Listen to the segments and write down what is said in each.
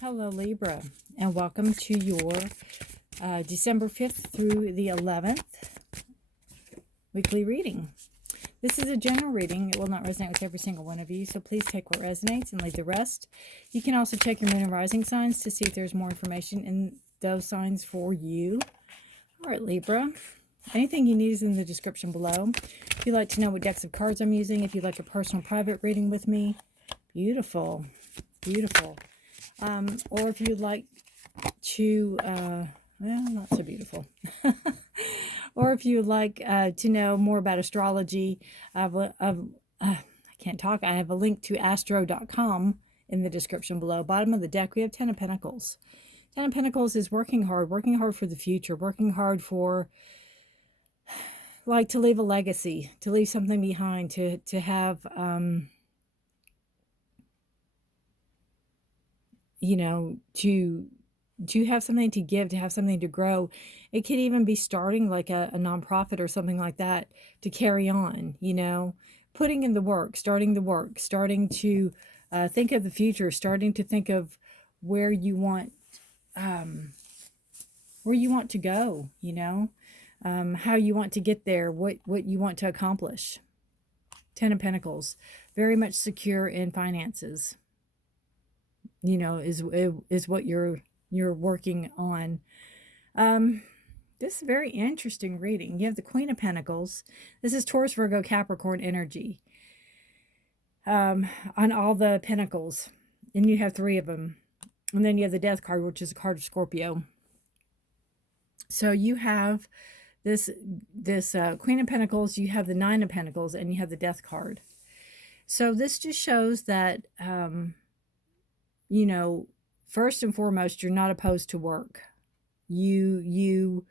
Hello, Libra, and welcome to your December 5th through the 11th weekly reading. This is a general reading. It will not resonate with every single one of you, so please take what resonates and leave the rest. You can also check your moon and rising signs to see if there's more information in those signs for you. All right, Libra. Anything you need is in the description below. If you'd like to know what decks of cards I'm using, if you'd like a personal private reading with me, beautiful, beautiful. Or if you'd like to, well, not so beautiful. Or if you'd like to know more about astrology, I can't talk. I have a link to astro.com in the description below. Bottom of the deck, we have 10 of Pentacles. 10 of Pentacles is working hard for the future, working hard for, like, to leave a legacy, to leave something behind, to have, you know, to have something to give, to have something to grow. It could even be starting like a nonprofit or something like that to carry on, you know, putting in the work, starting to think of the future, starting to think of where you want to go, you know, how you want to get there, what you want to accomplish. 10 of Pentacles, very much secure in finances, you know, is what you're working on. This is a very interesting reading. You have the Queen of Pentacles. This is Taurus, Virgo, Capricorn energy on all the Pentacles, and you have 3 of them. And then you have the Death card, which is a card of Scorpio. So you have this Queen of Pentacles, you have the 9 of Pentacles, and you have the Death card. So this just shows that, you know, first and foremost, you're not opposed to work. You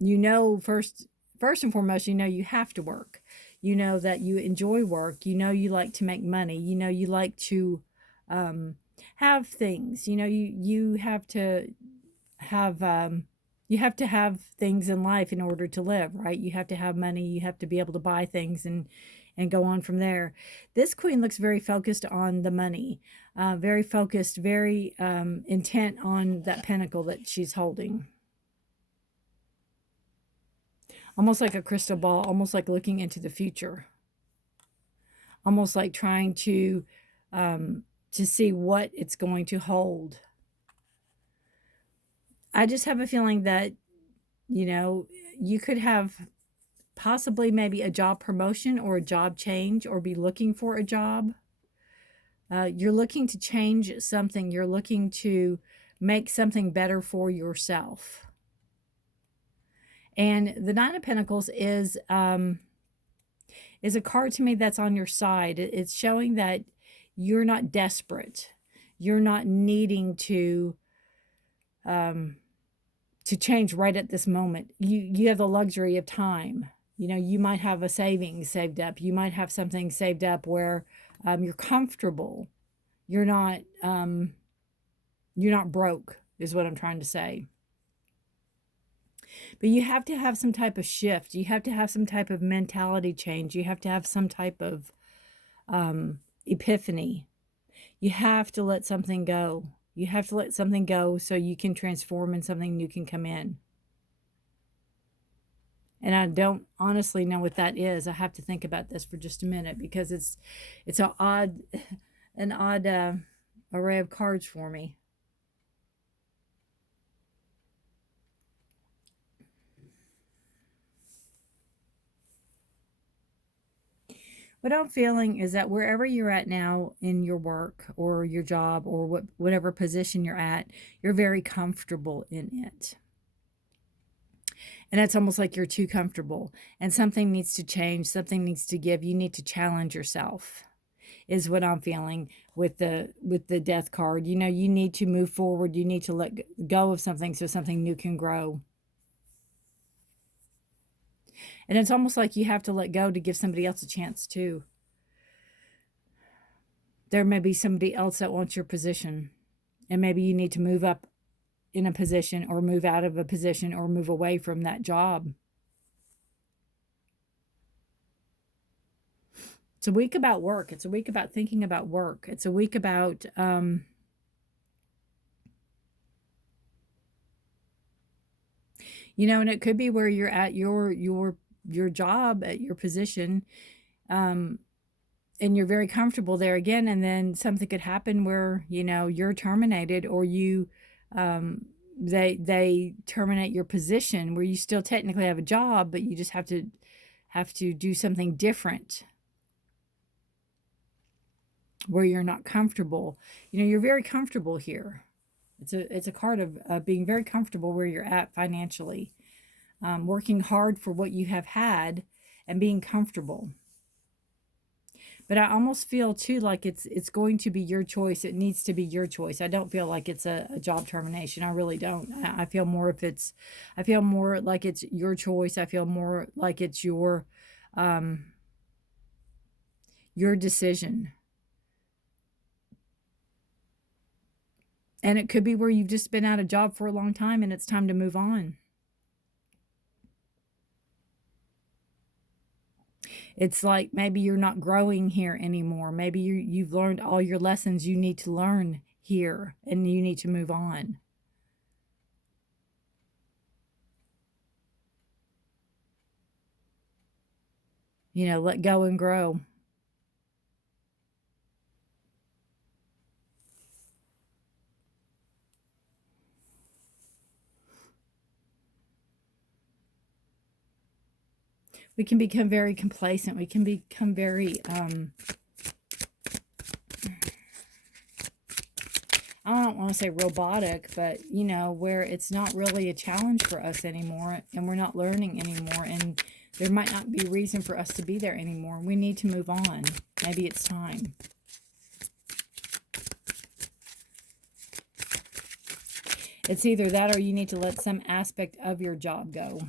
know, first and foremost, you know you have to work. You know that you enjoy work. You know you like to make money. You know you like to have things. You know you have to have things in life in order to live, right? You have to have money. You have to be able to buy things and go on from there. This queen looks very focused on the money, very focused, very intent on that pentacle that she's holding. Almost like a crystal ball, almost like looking into the future. Almost like trying to see what it's going to hold. I just have a feeling that, you know, you could have possibly maybe a job promotion or a job change, or be looking for a job. You're looking to change something. You're looking to make something better for yourself. And the 9 of Pentacles is a card to me that's on your side. It's showing that you're not desperate. You're not needing to change right at this moment. You have the luxury of time. You know, you might have a savings saved up. You might have something saved up where you're comfortable. You're not broke, is what I'm trying to say. But you have to have some type of shift. You have to have some type of mentality change. You have to have some type of epiphany. You have to let something go. You have to let something go so you can transform and something new can come in. And I don't honestly know what that is. I have to think about this for just a minute, because it's an odd array of cards for me. What I'm feeling is that wherever you're at now in your work or your job or whatever position you're at, you're very comfortable in it. And it's almost like you're too comfortable, and something needs to change. Something needs to give. You need to challenge yourself, is what I'm feeling with the Death card. You know, you need to move forward. You need to let go of something so something new can grow. And it's almost like you have to let go to give somebody else a chance too. There may be somebody else that wants your position, and maybe you need to move up in a position, or move out of a position, or move away from that job. It's a week about work. It's a week about thinking about work. It's a week about You know, and it could be where you're at your job, at your position, and you're very comfortable there again, and then something could happen where, you know, you're terminated, or you they terminate your position, where you still technically have a job, but you just have to do something different, where you're not comfortable. You know, you're very comfortable here. It's a card of being very comfortable where you're at financially, working hard for what you have had and being comfortable. But I almost feel too like it's going to be your choice. It needs to be your choice. I don't feel like it's a job termination. I really don't. I feel more I feel more like it's your choice. I feel more like it's your decision. And it could be where you've just been out of job for a long time and it's time to move on. It's like maybe you're not growing here anymore. Maybe you've learned all your lessons you need to learn here and you need to move on. You know, let go and grow. We can become very complacent. We can become very, I don't want to say robotic, but, you know, where it's not really a challenge for us anymore, and we're not learning anymore, and there might not be reason for us to be there anymore. We need to move on. Maybe it's time. It's either that or you need to let some aspect of your job go.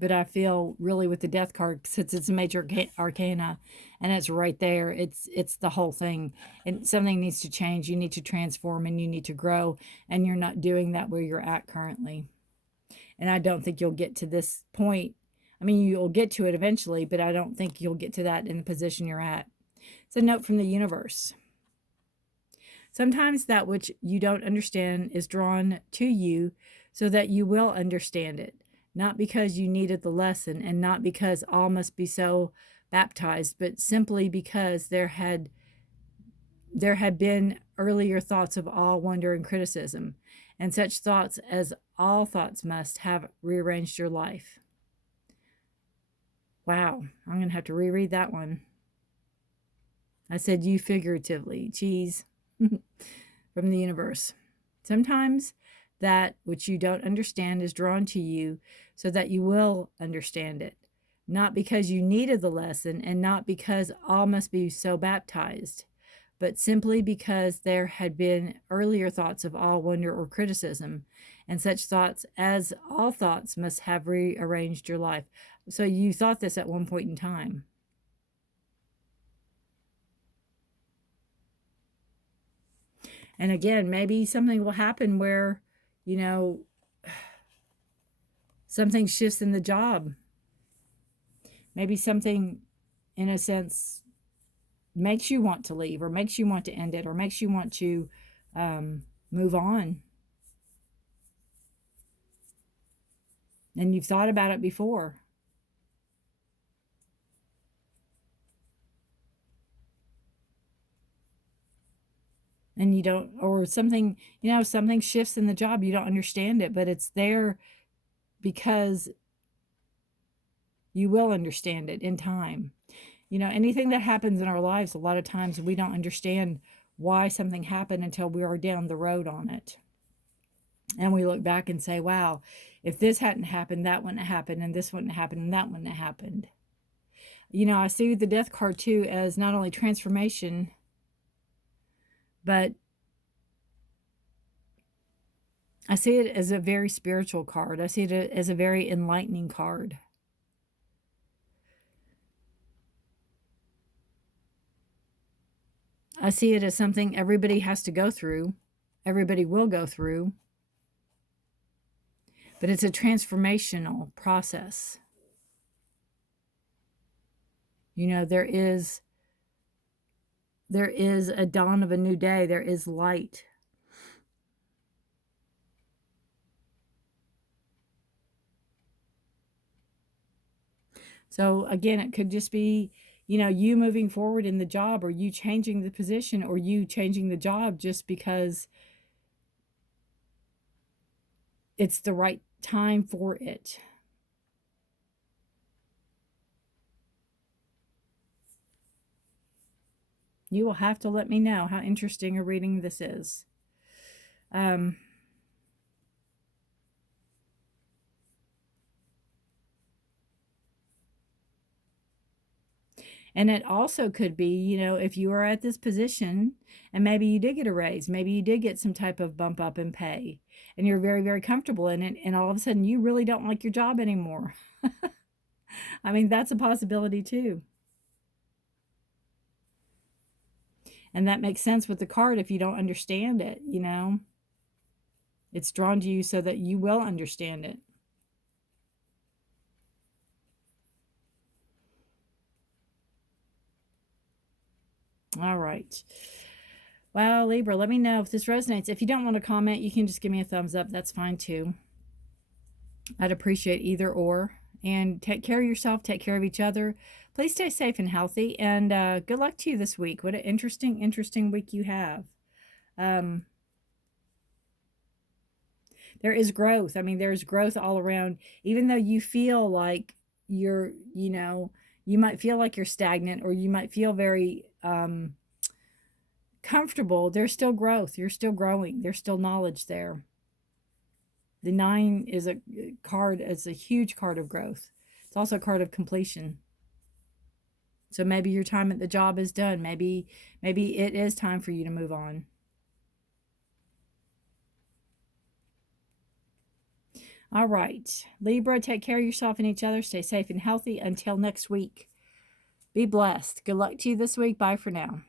But I feel really with the death card, since it's a major arcana and it's right there, it's the whole thing. And something needs to change. You need to transform and you need to grow. And you're not doing that where you're at currently. And I don't think you'll get to this point. I mean, you'll get to it eventually, but I don't think you'll get to that in the position you're at. It's a note from the universe. Sometimes that which you don't understand is drawn to you so that you will understand it. Not because you needed the lesson, and not because all must be so baptized, but simply because there had been earlier thoughts of awe, wonder, and criticism, and such thoughts as all thoughts must have rearranged your life. Wow, I'm going to have to reread that one. I said you figuratively. Cheese. From the universe. Sometimes that which you don't understand is drawn to you so that you will understand it. Not because you needed the lesson, and not because all must be so baptized, but simply because there had been earlier thoughts of awe, wonder, or criticism, and such thoughts as all thoughts must have rearranged your life. So you thought this at one point in time. And again, maybe something will happen where, you know, something shifts in the job. Maybe something, in a sense, makes you want to leave, or makes you want to end it, or makes you want to move on. And you've thought about it before. And you don't, or something, you know, something shifts in the job. You don't understand it, but it's there because you will understand it in time. You know, anything that happens in our lives, a lot of times we don't understand why something happened until we are down the road on it. And we look back and say, wow, if this hadn't happened, that wouldn't have happened, and this wouldn't have happened, and that wouldn't have happened. You know, I see the death card too as not only transformation, but I see it as a very spiritual card. I see it as a very enlightening card. I see it as something everybody has to go through. Everybody will go through. But it's a transformational process. You know, there is a dawn of a new day. There is light. So again, it could just be, you know, you moving forward in the job, or you changing the position, or you changing the job just because it's the right time for it. You will have to let me know how interesting a reading this is. And it also could be, you know, if you are at this position and maybe you did get a raise, maybe you did get some type of bump up in pay, and you're very, very comfortable in it, and all of a sudden you really don't like your job anymore. I mean, that's a possibility too. And that makes sense with the card if you don't understand it, you know. It's drawn to you so that you will understand it. All right. Well, Libra, let me know if this resonates. If you don't want to comment, you can just give me a thumbs up. That's fine too. I'd appreciate either or. And take care of yourself. Take care of each other. Please stay safe and healthy. And good luck to you this week. What an interesting week you have. There is growth. I mean, there's growth all around. Even though you feel like you're, you know, you might feel like you're stagnant, or you might feel very comfortable, there's still growth. You're still growing. There's still knowledge there. The 9 is a card, it's a huge card of growth. It's also a card of completion. So maybe your time at the job is done. Maybe it is time for you to move on. All right, Libra, take care of yourself and each other. Stay safe and healthy. Until next week, be blessed. Good luck to you this week. Bye for now.